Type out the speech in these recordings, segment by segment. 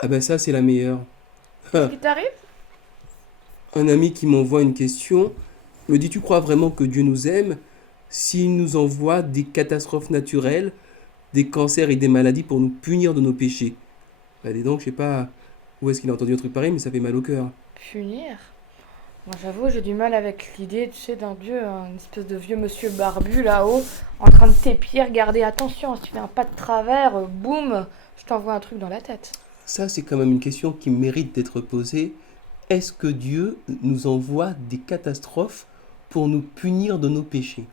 Ah ben ça, c'est la meilleure. Qu'est-ce qui t'arrive? Un ami qui m'envoie une question me dit, tu crois vraiment que Dieu nous aime s'il nous envoie des catastrophes naturelles, des cancers et des maladies pour nous punir de nos péchés? Bah dis donc, je sais pas où est-ce qu'il a entendu un truc pareil, mais ça fait mal au cœur. Punir. Moi, j'avoue, j'ai du mal avec l'idée, tu sais, d'un dieu, une espèce de vieux monsieur barbu là-haut, en train de t'épier. Regardez, attention, si tu fais un pas de travers, boum, je t'envoie un truc dans la tête. Ça, c'est quand même une question qui mérite d'être posée. Est-ce que Dieu nous envoie des catastrophes pour nous punir de nos péchés?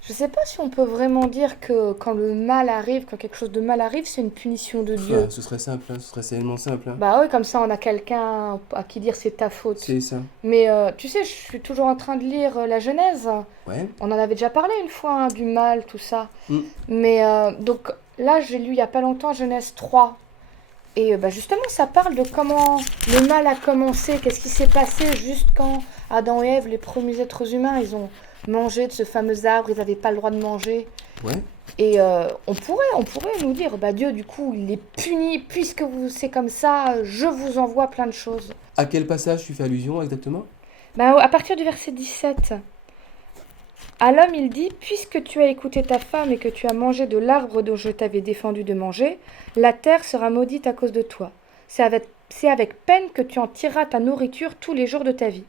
Je sais pas si on peut vraiment dire que quand le mal arrive, quand quelque chose de mal arrive, c'est une punition de Ah, Dieu. ce serait simple, hein, ce serait tellement simple, hein. Bah oui, comme ça on a quelqu'un à qui dire c'est ta faute. C'est ça. Mais tu sais, je suis toujours en train de lire la Genèse. Ouais. On en avait déjà parlé une fois, hein, du mal, tout ça. Hmm. Mais donc là, j'ai lu il y a pas longtemps Genèse 3. Et bah, justement, ça parle de comment le mal a commencé, qu'est-ce qui s'est passé juste quand Adam et Ève, les premiers êtres humains, ils ont mangé de ce fameux arbre, ils n'avaient pas le droit de manger. Ouais. Et on pourrait nous dire, bah Dieu, du coup, il les punit, puisque vous, c'est comme ça, je vous envoie plein de choses. À quel passage tu fais allusion exactement? Bah, à partir du verset 17, à l'homme, il dit, puisque tu as écouté ta femme et que tu as mangé de l'arbre dont je t'avais défendu de manger, la terre sera maudite à cause de toi. C'est avec peine que tu en tireras ta nourriture tous les jours de ta vie.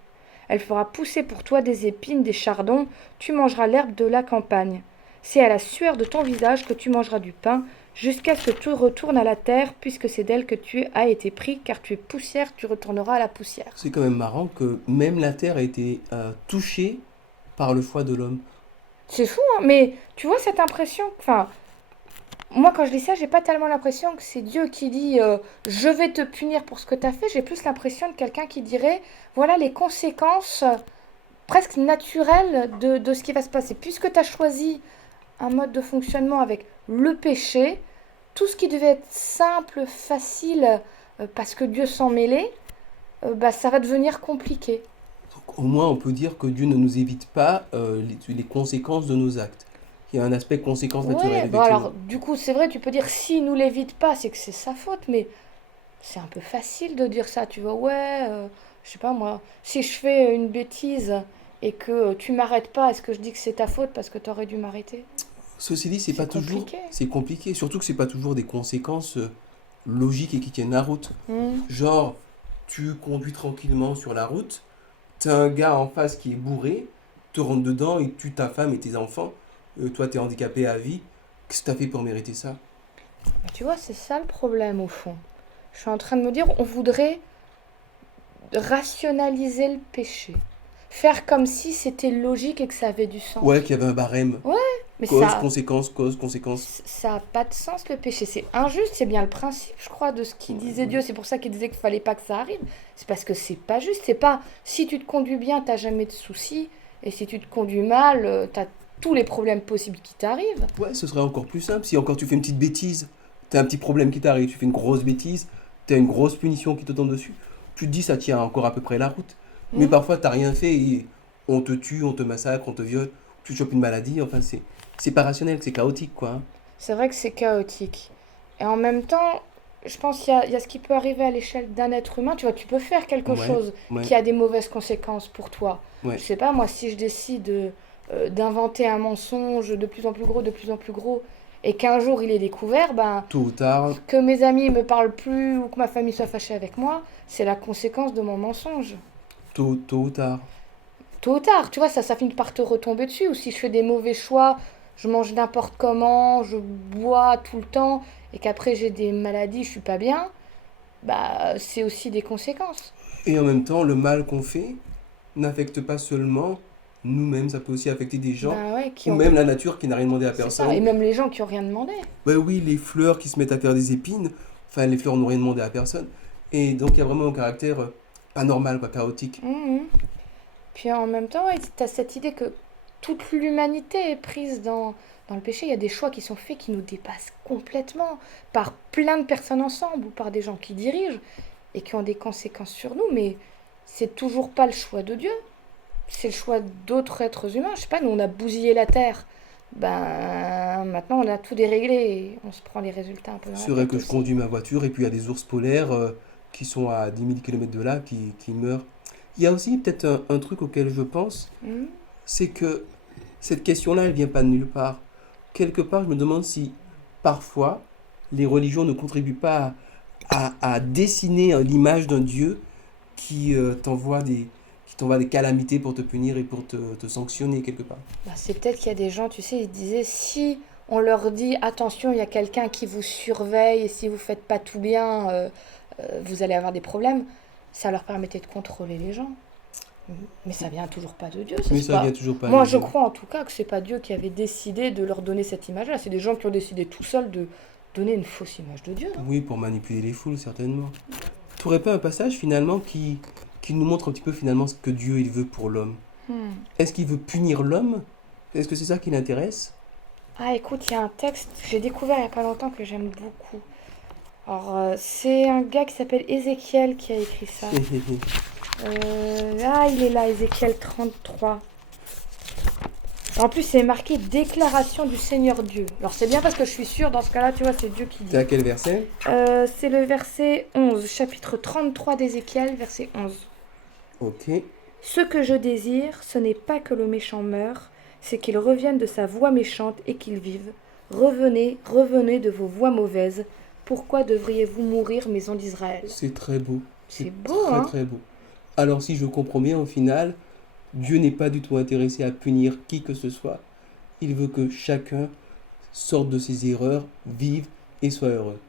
Elle fera pousser pour toi des épines, des chardons, tu mangeras l'herbe de la campagne. C'est à la sueur de ton visage que tu mangeras du pain, jusqu'à ce que tu retournes à la terre, puisque c'est d'elle que tu as été pris, car tu es poussière, tu retourneras à la poussière. C'est quand même marrant que même la terre a été touchée par le foie de l'homme. C'est fou, hein, mais tu vois cette impression, enfin, moi, quand je lis ça, j'ai pas tellement l'impression que c'est Dieu qui dit je vais te punir pour ce que tu as fait. J'ai plus l'impression de quelqu'un qui dirait voilà les conséquences presque naturelles de ce qui va se passer. Puisque tu as choisi un mode de fonctionnement avec le péché, tout ce qui devait être simple, facile, parce que Dieu s'en mêlait, bah, ça va devenir compliqué. Donc, au moins, on peut dire que Dieu ne nous évite pas les conséquences de nos actes. Il y a un aspect conséquence naturelle, Ouais, bon effectivement. alors du coup c'est vrai, tu peux dire s'il nous l'évite pas, c'est que c'est sa faute, mais c'est un peu facile de dire ça, tu vois. Ouais, je sais pas moi, si je fais une bêtise et que tu m'arrêtes pas, est-ce que je dis que c'est ta faute parce que t'aurais dû m'arrêter? Ceci dit, c'est pas C'est toujours, compliqué. c'est compliqué, surtout que c'est pas toujours des conséquences logiques et qui tiennent la route. Hmm. Genre, tu conduis tranquillement sur la route, t'as un gars en face qui est bourré, te rentre dedans et tue ta femme et tes enfants. Toi, t'es handicapé à vie. Qu'est-ce que t'as fait pour mériter ça? Bah, tu vois, c'est ça le problème au fond. Je suis en train de me dire, on voudrait rationaliser le péché. Faire comme si c'était logique et que ça avait du Ouais, sens. qu'il y avait un barème. Ouais, mais Cause, ça, conséquence, cause, conséquence. ça a pas de sens le péché. C'est injuste, c'est bien le principe, je crois, de ce qu'il Ouais, disait ouais. Dieu. C'est pour ça qu'il disait qu'il fallait pas que ça arrive. C'est parce que c'est pas juste. C'est pas si tu te conduis bien, t'as jamais de soucis. Et si tu te conduis mal, t'as tous les problèmes possibles qui t'arrivent. Ouais, ce serait encore plus simple si encore tu fais une petite bêtise, t'as un petit problème qui t'arrive, tu fais une grosse bêtise, t'as une grosse punition qui te tombe dessus. Tu te dis ça tient encore à peu près la route. Mais Hmm. parfois t'as rien fait et on te tue, on te massacre, on te viole, tu chopes une maladie, enfin c'est pas rationnel, c'est chaotique quoi, hein. C'est vrai que c'est chaotique. Et en même temps, je pense qu'il y a ce qui peut arriver à l'échelle d'un être humain. Tu vois, tu peux faire quelque Ouais, chose ouais, qui a des mauvaises conséquences pour toi. Je ouais. sais pas, moi, si je décide d'inventer un mensonge de plus en plus gros, de plus en plus gros, et qu'un jour il est découvert, ben, Tôt ou tard, que mes amis me parlent plus ou que ma famille soit fâchée avec moi, c'est la conséquence de mon mensonge. tôt ou tard. Tôt ou tard, tu vois, ça finit par te retomber dessus. Ou si je fais des mauvais choix, je mange n'importe comment, je bois tout le temps, et qu'après j'ai des maladies, je suis pas bien, bah c'est aussi des conséquences. Et en même temps, le mal qu'on fait n'affecte pas seulement nous-mêmes, ça peut aussi affecter des gens, Bah ouais, ou qui ont. même la nature qui n'a rien demandé à C'est ça. Et personne. même les gens qui ont rien demandé. Bah oui, les fleurs qui se mettent à faire des épines, enfin les fleurs n'ont rien demandé à personne. Et donc il y a vraiment un caractère pas normal, quoi, chaotique. Mhm. Puis en même temps, ouais, t'as cette idée que toute l'humanité est prise Dans le péché, il y a des choix qui sont faits qui nous dépassent complètement par plein de personnes ensemble ou par des gens qui dirigent et qui ont des conséquences sur nous, mais c'est toujours pas le choix de Dieu, c'est le choix d'autres êtres humains. Je sais pas, nous on a bousillé la terre, ben maintenant on a tout déréglé et on se prend les résultats un peu dans la C'est vrai tête que je aussi. conduis ma voiture et puis il y a des ours polaires qui sont à 10 000 km de là qui meurent. Il y a aussi peut-être un truc auquel je pense, Hmm. c'est que cette question-là, elle vient pas de nulle part. Quelque part, je me demande si parfois les religions ne contribuent pas à dessiner l'image d'un Dieu qui qui t'envoie des calamités pour te punir et pour te sanctionner quelque part. Ben, c'est peut-être qu'il y a des gens, tu sais, ils se disaient si on leur dit attention, il y a quelqu'un qui vous surveille et si vous faites pas tout bien, vous allez avoir des problèmes, ça leur permettait de contrôler les gens. Mais ça vient toujours pas de Dieu, Mais c'est ça vient pas. toujours pas de Moi, je Dieu. crois en tout cas que c'est pas Dieu qui avait décidé de leur donner cette image-là. C'est des gens qui ont décidé tout seuls de donner une fausse image de Dieu, non? Oui, pour manipuler les foules, certainement. Tu n'aurais pas un passage finalement qui nous montre un petit peu finalement ce que Dieu il veut pour l'homme? Hmm. Est-ce qu'il veut punir l'homme? Est-ce que c'est ça qui l'intéresse? Ah, écoute, il y a un texte que j'ai découvert il y a pas longtemps que j'aime beaucoup. Alors, c'est un gars qui s'appelle Ézéchiel qui a écrit ça. Il est là, Ézéchiel 33. En plus, c'est marqué déclaration du Seigneur Dieu. Alors, c'est bien parce que je suis sûre, dans ce cas-là, tu vois, c'est Dieu qui C'est dit. à quel verset? C'est le verset 11, chapitre 33 d'Ézéchiel, verset 11. Ok. Ce que je désire, ce n'est pas que le méchant meure, c'est qu'il revienne de sa voie méchante et qu'il vive. Revenez, revenez de vos voies mauvaises. Pourquoi devriez-vous mourir, maison d'Israël? C'est très beau. C'est C'est beau, très hein? très beau. Alors si je comprends bien, au final, Dieu n'est pas du tout intéressé à punir qui que ce soit. Il veut que chacun sorte de ses erreurs, vive et soit heureux.